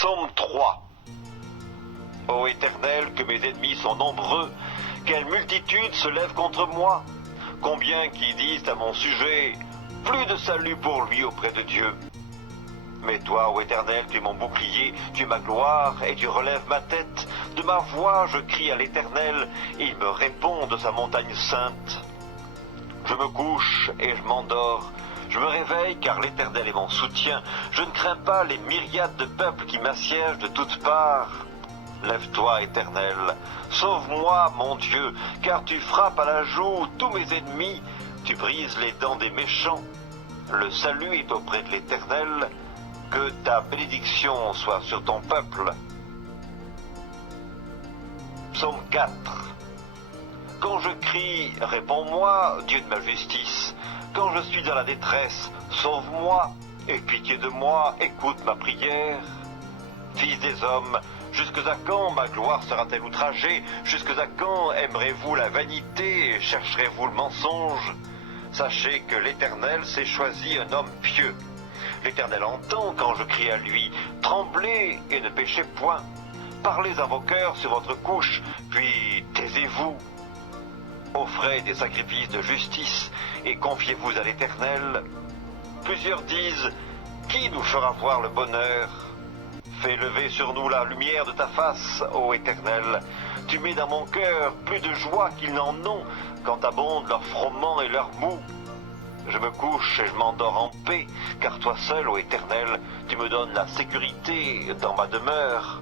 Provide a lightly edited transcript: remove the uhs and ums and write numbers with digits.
Psaume 3. Ô Éternel, que mes ennemis sont nombreux, quelle multitude se lève contre moi. Combien qui disent à mon sujet, plus de salut pour lui auprès de Dieu. Mais toi, ô Éternel, tu es mon bouclier, tu es ma gloire, et tu relèves ma tête. De ma voix, je crie à l'Éternel, et il me répond de sa montagne sainte. Je me couche et je m'endors. Je me réveille car l'Éternel est mon soutien. Je ne crains pas les myriades de peuples qui m'assiègent de toutes parts. Lève-toi, Éternel, sauve-moi, mon Dieu, car tu frappes à la joue tous mes ennemis, tu brises les dents des méchants. Le salut est auprès de l'Éternel, que ta bénédiction soit sur ton peuple. Psaume 4. Quand je crie, réponds-moi, Dieu de ma justice. Quand je suis dans la détresse, sauve-moi, aie pitié de moi, écoute ma prière. Fils des hommes, jusque à quand ma gloire sera-t-elle outragée? Jusque à quand aimerez-vous la vanité et chercherez-vous le mensonge? Sachez que l'Éternel s'est choisi un homme pieux. L'Éternel entend quand je crie à lui. Tremblez et ne péchez point. Parlez à vos cœurs sur votre couche, puis taisez-vous. Offrez des sacrifices de justice et confiez-vous à l'Éternel. Plusieurs disent, qui nous fera voir le bonheur? Fais lever sur nous la lumière de ta face, ô Éternel. Tu mets dans mon cœur plus de joie qu'ils n'en ont quand abondent leurs froment et leurs mou. Je me couche et je m'endors en paix, car toi seul, ô Éternel, tu me donnes la sécurité dans ma demeure.